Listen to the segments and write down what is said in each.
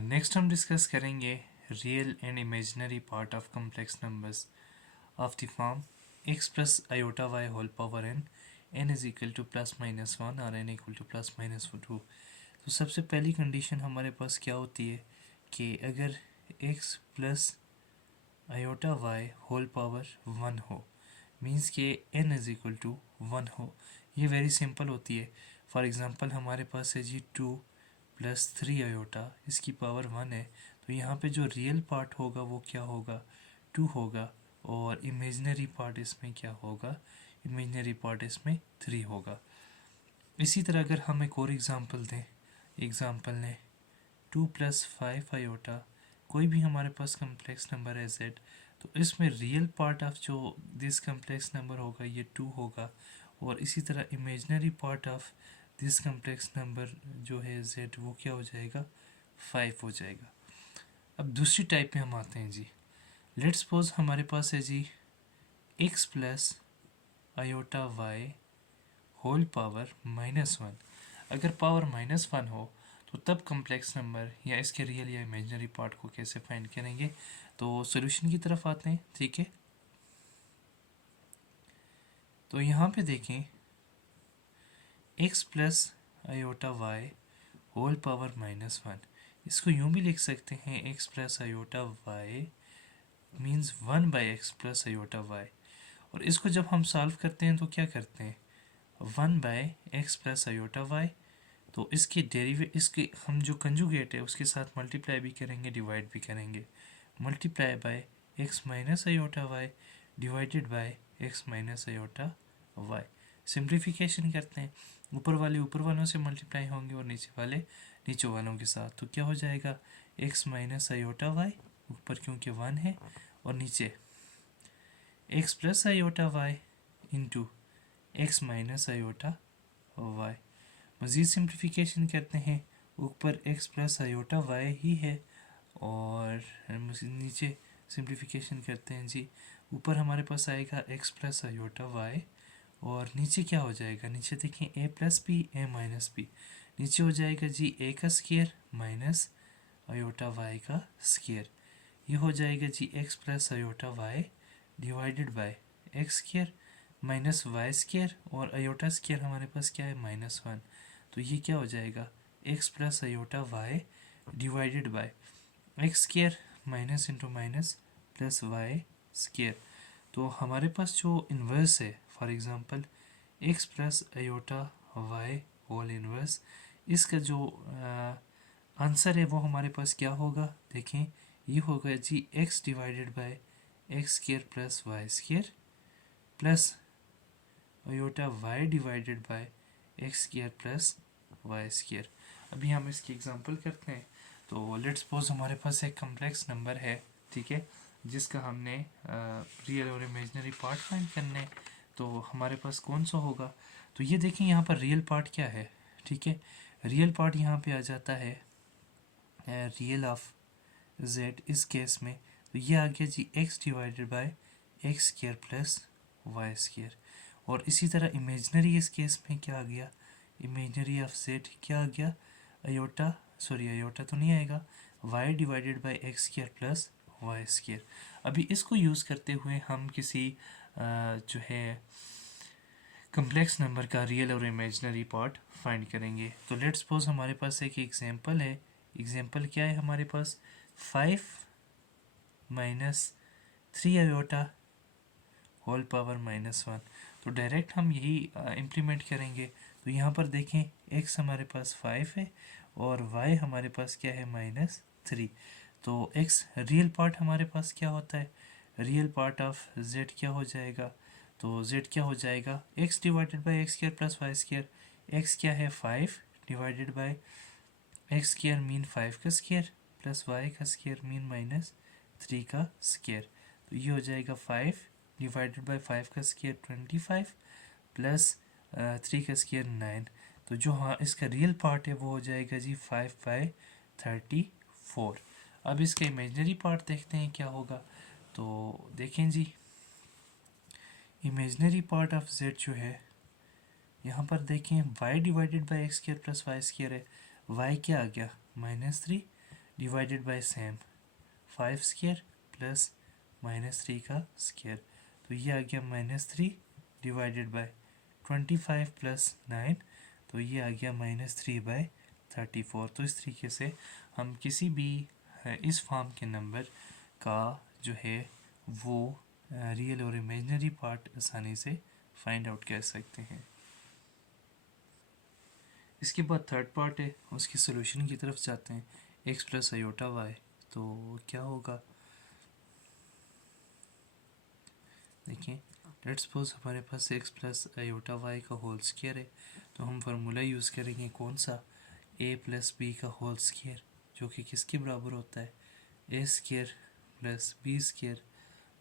Next हम discuss करेंगे real and imaginary part of complex numbers of the form x plus iota y whole power n is equal to plus minus one और n equal to plus minus two. तो सबसे पहली condition हमारे पास क्या होती है कि अगर x plus iota y whole power one हो, मीन्स के n is equal to one हो। ये वेरी सिंपल होती है। फॉर एग्ज़ाम्पल हमारे पास है जी टू प्लस थ्री आयोटा, इसकी पावर वन है, तो यहाँ पे जो रियल पार्ट होगा वो क्या होगा, टू होगा, और इमेजनरी पार्ट इसमें क्या होगा, इमेजनरी पार्ट इसमें थ्री होगा। इसी तरह अगर हम एक और एग्ज़ाम्पल दें, एग्ज़ाम्पल लें टू प्लस फाइव आयोटा, कोई भी हमारे पास कम्प्लेक्स नंबर है z, तो इसमें रियल पार्ट ऑफ जो दिस कम्प्लेक्स नंबर होगा ये टू होगा, और इसी तरह imaginary part of this complex number जो है z वो क्या हो जाएगा, फाइव हो जाएगा। अब दूसरी टाइप में हम आते हैं जी। लेट्स सपोज हमारे पास है जी x plus iota y whole power minus one. अगर पावर माइनस वन हो तो तब कम्प्लेक्स नंबर या इसके रियल या इमेजनरी पार्ट को कैसे फाइंड करेंगे। तो सॉल्यूशन की तरफ आते हैं, ठीक है। तो यहाँ पे देखें x plus iota y whole power minus one, इसको यूँ भी लिख सकते हैं x plus iota y means one by x plus iota y. और इसको जब हम सॉल्व करते हैं तो क्या करते हैं, one by x plus iota y, तो इसके इसके हम जो कंजुगेट है उसके साथ मल्टीप्लाई भी करेंगे, डिवाइड भी करेंगे। Multiply by x minus iota y divided by x minus iota y. Simplification करते हैं, ऊपर वाले ऊपर वालों से मल्टीप्लाई होंगे और नीचे वाले नीचे वालों के साथ, तो क्या हो जाएगा एक्स माइनस आयोटा वाई, ऊपर क्योंकि वन है, और नीचे x plus iota y into x minus iota y. मज़ीद सिंप्लीफिकेशन करते हैं, ऊपर x प्लस आयोटा वाई ही है, और नीचे सिंप्लीफिकेशन करते हैं जी, ऊपर हमारे पास आएगा x प्लस आयोटा वाई, और नीचे क्या हो जाएगा, नीचे देखें a plus b a minus b, नीचे हो जाएगा जी a का स्केयर माइनस आयोटा वाई का स्केयर। ये हो जाएगा जी x plus iota y divided by x square minus y square, और आयोटा स्केयर हमारे पास क्या है माइनस वन, तो ये क्या हो जाएगा x plus iota y divided by x square minus into minus plus y square. तो हमारे पास जो इन्वर्स है, for example x plus iota y whole inverse, इसका जो आंसर है वो हमारे पास क्या होगा, देखें ये होगा जी x divided by x square plus y square plus iota y divided by x square plus y square. अभी हम इसकी एग्जांपल करते हैं। तो लेट्स सपोज हमारे पास एक कम्प्लेक्स नंबर है, ठीक है, जिसका हमने रियल और इमेजनरी पार्ट फाइंड करने, तो हमारे पास कौन सा होगा। तो ये देखें यहाँ पर रियल पार्ट क्या है, ठीक है, रियल पार्ट यहाँ पे आ जाता है रियल ऑफ z इस केस में, तो ये आ गया जी x divided by x square plus y square. और इसी तरह इमेजनरी इस केस में क्या आ गया, इमेजनरी ऑफ z क्या आ गया, आयोटा आयोटा तो नहीं आएगा, y divided by x square plus y square. अभी इसको यूज़ करते हुए हम किसी जो है कम्प्लेक्स नंबर का रियल और इमेजनरी पार्ट फाइंड करेंगे। तो लेट्स सपोज हमारे पास एक एग्जांपल है, एग्जांपल क्या है हमारे पास, five minus three iota whole power minus one. तो डायरेक्ट हम यही इम्प्लीमेंट करेंगे। तो यहाँ पर देखें x हमारे पास फाइव है और y हमारे पास क्या है माइनस थ्री। तो x रियल पार्ट हमारे पास क्या होता है, रियल पार्ट ऑफ z क्या हो जाएगा, तो z क्या हो जाएगा x divided by x square plus y square. x क्या है five divided by x square mean five का स्केयर प्लस वाई का स्केयर मीन माइनस थ्री का स्केयर। तो ये हो जाएगा फाइव डिवाइडेड बाई फाइव का स्केयर 25 प्लस थ्री का स्केयर 9। तो जो हाँ इसका रियल पार्ट है वो हो जाएगा जी 5/34। अब इसका इमेजनरी पार्ट देखते हैं क्या होगा। तो देखें जी इमेजनरी पार्ट ऑफ z जो है, यहाँ पर देखें y divided by x square plus y square है, y क्या आ गया minus three divided by same 5 square plus -3 का स्क्वायर, तो ये आ गया -3 डिवाइडेड बाय 25 प्लस 9, तो ये आ गया -3/34। तो इस तरीके से हम किसी भी इस फॉर्म के नंबर का जो है वो रियल और इमेजिनरी पार्ट आसानी से फाइंड आउट कर सकते हैं। इसके बाद थर्ड पार्ट है, उसकी सोल्यूशन की तरफ जाते हैं। x प्लस आयोटा वाई, तो क्या होगा देखिए, लेट्स सपोज हमारे पास x प्लस आयोटा वाई का होल स्क्वायर है, तो हम फार्मूला यूज़ करेंगे कौन सा, a प्लस बी का होल स्क्वायर, जो कि किसके बराबर होता है, a square plus b square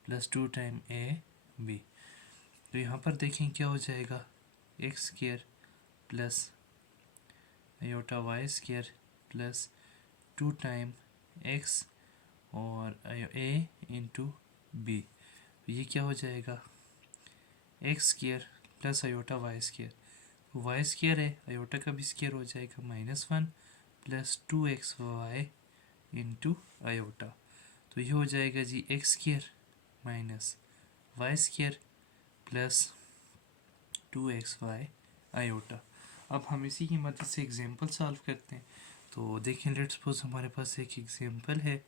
plus 2 time a b। तो यहाँ पर देखें क्या हो जाएगा, x square plus iota y square plus 2 time x और a इंटू बी, तो ये क्या हो जाएगा, x square plus iota y square, y square है, आयोटा का भी स्क्वायर हो जाएगा -1 प्लस 2xy इंटू आयोटा, तो ये हो जाएगा जी x square minus y square plus 2xy iota. अब हम इसी की मदद से एग्जांपल सॉल्व करते हैं। तो देखें, लेट्स सपोज हमारे पास एक एग्जांपल है,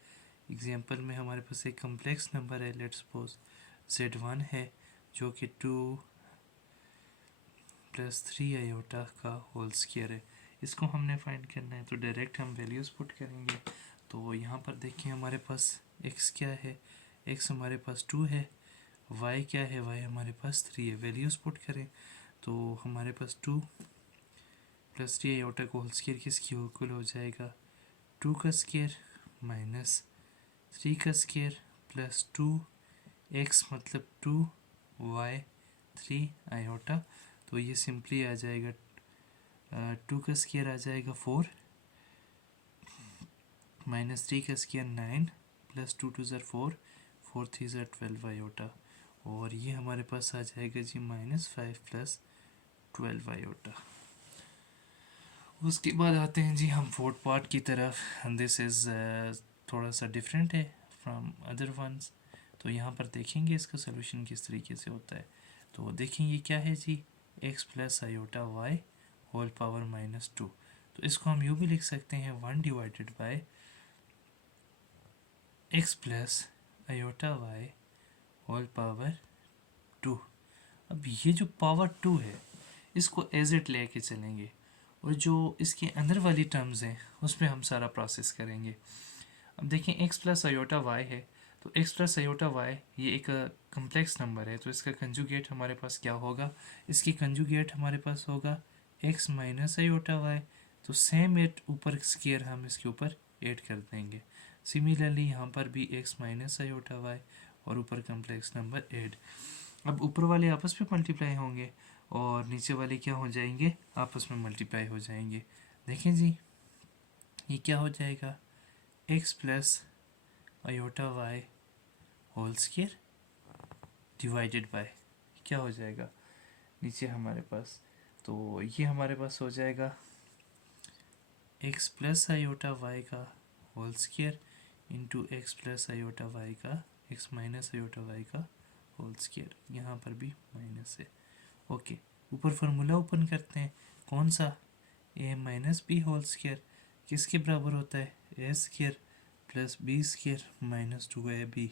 एग्जांपल में हमारे पास एक कम्प्लेक्स नंबर है, लेट्स सपोज z1 है, जो कि 2 प्लस 3 आयोटा का होल स्क्वायर है। इसको हमने फाइंड करना है, तो डायरेक्ट हम वैल्यूज़ पुट करेंगे। तो यहाँ पर देखिए हमारे पास x क्या है, x हमारे पास 2 है, y क्या है, y हमारे पास 3 है। वैल्यूज़ पुट करें तो हमारे पास 2 प्लस 3 आयोटा का होल स्क्वायर किसकी इक्वल हो जाएगा, 2 का स्क्वायर माइनस 3 का स्क्वायर प्लस 2x मतलब 2y 3 आयोटा, तो ये सिंपली आ जाएगा 2 का स्क्वायर आ जाएगा 4 माइनस 3 का स्क्वायर 9 प्लस 2 2 ज़र 4 4 3 ज़र 12 आयोटा, और ये हमारे पास आ जाएगा जी -5 प्लस 12 आयोटा। उसके बाद आते हैं जी हम फोर्थ पार्ट की तरफ। दिस इज़ थोड़ा सा डिफरेंट है फ्रॉम अदर वंस, तो यहाँ पर देखेंगे इसका सोल्यूशन किस तरीके से होता है। तो देखें ये क्या है जी, x plus iota y whole power -2, तो इसको हम यूँ भी लिख सकते हैं 1 divided by x plus iota y whole power 2। अब ये जो पावर 2 है इसको एज इट लेके चलेंगे, और जो इसके अंदर वाली टर्म्स हैं उसमें हम सारा प्रोसेस करेंगे। अब देखें x प्लस आयोटा वाई है, तो x प्लस आयोटा वाई ये एक कम्प्लेक्स नंबर है, तो इसका कंजुगेट हमारे पास क्या होगा, इसकी कंजुगेट हमारे पास होगा x माइनस आयोटा वाई, तो सेम एट ऊपर स्क्वायर हम इसके ऊपर ऐड कर देंगे। सिमिलरली यहाँ पर भी x माइनस आयोटा वाई और ऊपर कम्प्लेक्स नंबर ऐड। अब ऊपर वाले आपस में मल्टीप्लाई होंगे और नीचे वाले क्या हो जाएंगे, आपस में मल्टीप्लाई हो जाएंगे। देखें जी ये क्या हो जाएगा, x plus iota y whole square divided by क्या हो जाएगा नीचे हमारे पास, तो ये हमारे पास हो जाएगा x प्लस आयोटा वाई का whole square into x plus iota y का x माइनस आयोटा वाई का होल स्क्वायर, यहाँ पर भी माइनस है। ओके, ऊपर फार्मूला ओपन करते हैं, कौन सा, a minus b whole square किसके बराबर होता है, a square plus b square minus 2ab।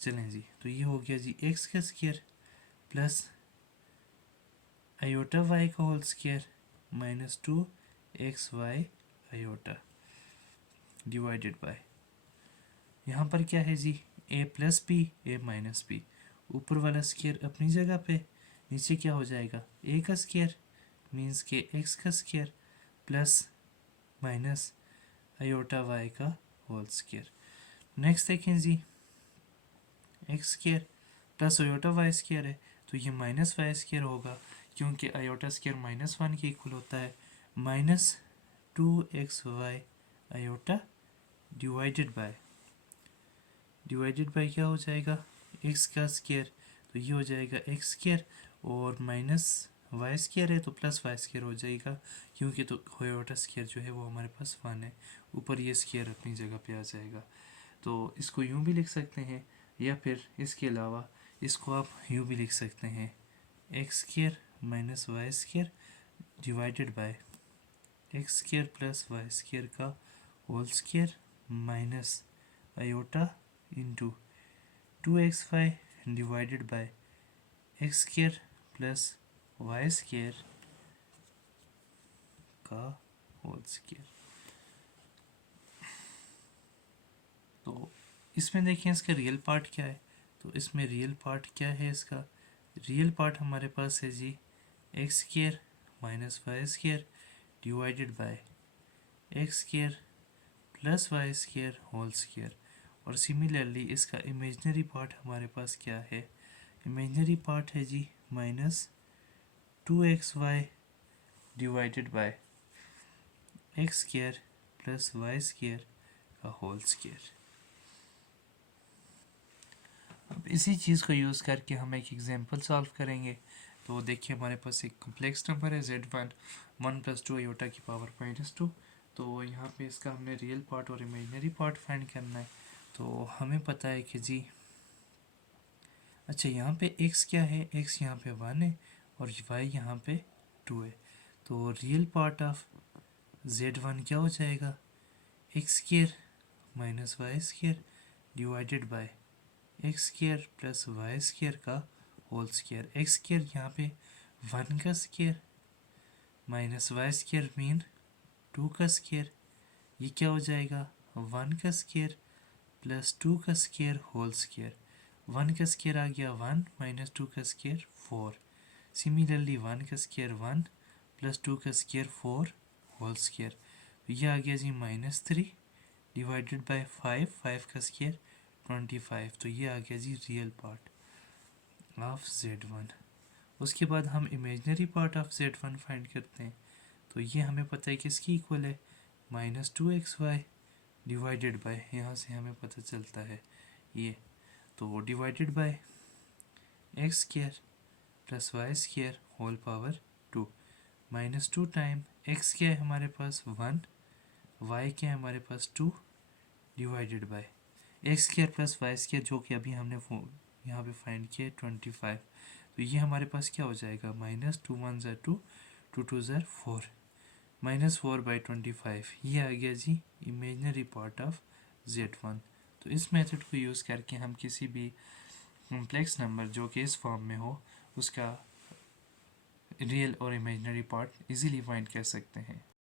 चलें जी, तो ये हो गया जी x का स्क्वायर प्लस आयोटा y का whole square minus 2xy iota divided by, यहाँ पर क्या है जी, a plus b a minus b, ऊपर वाला स्क्वायर अपनी जगह पे, नीचे क्या हो जाएगा a का स्क्वायर मीन्स के x का square plus minus iota y का होल स्क्वायर। नेक्स्ट देखें जी, x square plus iota y square है, तो ये माइनस वाई स्क्वायर होगा, क्योंकि आयोटा स्क्वायर -1 के इक्वल होता है, -2xy आयोटा डिवाइडेड बाय क्या हो जाएगा, x का स्क्वायर, तो ये हो जाएगा एक्स स्क्वायर और माइनस वाई स्केयर है तो प्लस वाई स्केयर हो जाएगा, क्योंकि तो आयोटा स्केयर जो है वो हमारे पास 1 है, ऊपर ये स्केयर अपनी जगह पे आ जाएगा। तो इसको यूँ भी लिख सकते हैं, या फिर इसके अलावा इसको आप यूँ भी लिख सकते हैं, x square minus y square divided by x square plus y square का whole square minus iota into 2xy divided by x square plus y square का होल स्केयर। तो इसमें देखें इसका रियल पार्ट क्या है, तो इसमें रियल पार्ट क्या है, इसका रियल पार्ट हमारे पास है जी x square minus y square divided by x square plus y square whole square. और सिमिलरली इसका इमेजनरी पार्ट हमारे पास क्या है, इमेजनरी पार्ट है जी minus 2xy divided by x square plus y square का होल स्केयर। अब इसी चीज़ को यूज़ करके हम एक एग्जांपल सॉल्व करेंगे। तो देखिए हमारे पास एक कॉम्प्लेक्स नंबर है z1 1 + 2 आयोटा की पावर -2। तो यहाँ पे इसका हमने रियल पार्ट और इमेजनरी पार्ट फाइंड करना है। तो हमें पता है कि जी अच्छा यहाँ पे x क्या है, x यहाँ पे 1 है और y यहाँ पे 2 है। तो रियल पार्ट ऑफ z1 क्या हो जाएगा, x square minus y square divided by x square plus y square का होल स्केयर। एक्स स्केयर यहाँ पे 1 का square minus y square mean 2 का स्केयर, ये क्या हो जाएगा 1 का स्केयर प्लस 2 का स्केयर होल स्केयर। 1 का स्केयर आ गया 1 माइनस 2 का स्केयर 4। सिमिलरली 1 का स्केयर 1 प्लस 2 का स्केयर 4 होल स्केयर। ये आ गया जी -3 डिवाइडेड बाय 5 का स्केयर 25। तो ये आ गया जी रियल पार्ट ऑफ z1। उसके बाद हम imaginary part of z1 find करते हैं। तो ये हमें पता है कि इसकी इक्वल है -2xy डिवाइडेड बाय, यहाँ से हमें पता चलता है ये, तो divided by x square plus y square whole power 2। -2 time x क्या है हमारे पास 1, वाई क्या है हमारे पास 2 divided by x square plus y square जो कि अभी हमने यहाँ पे फाइंड किया 25। तो ये हमारे पास क्या हो जाएगा -2 1 ज़ा 2 2 2 ज़ा 4 -4/25। ये आ गया जी इमेजनरी पार्ट ऑफ z1। तो इस मेथड को यूज़ करके हम किसी भी कॉम्प्लेक्स नंबर जो कि इस फॉर्म में हो उसका रियल और इमेजनरी पार्ट इजीली फाइंड कर सकते हैं।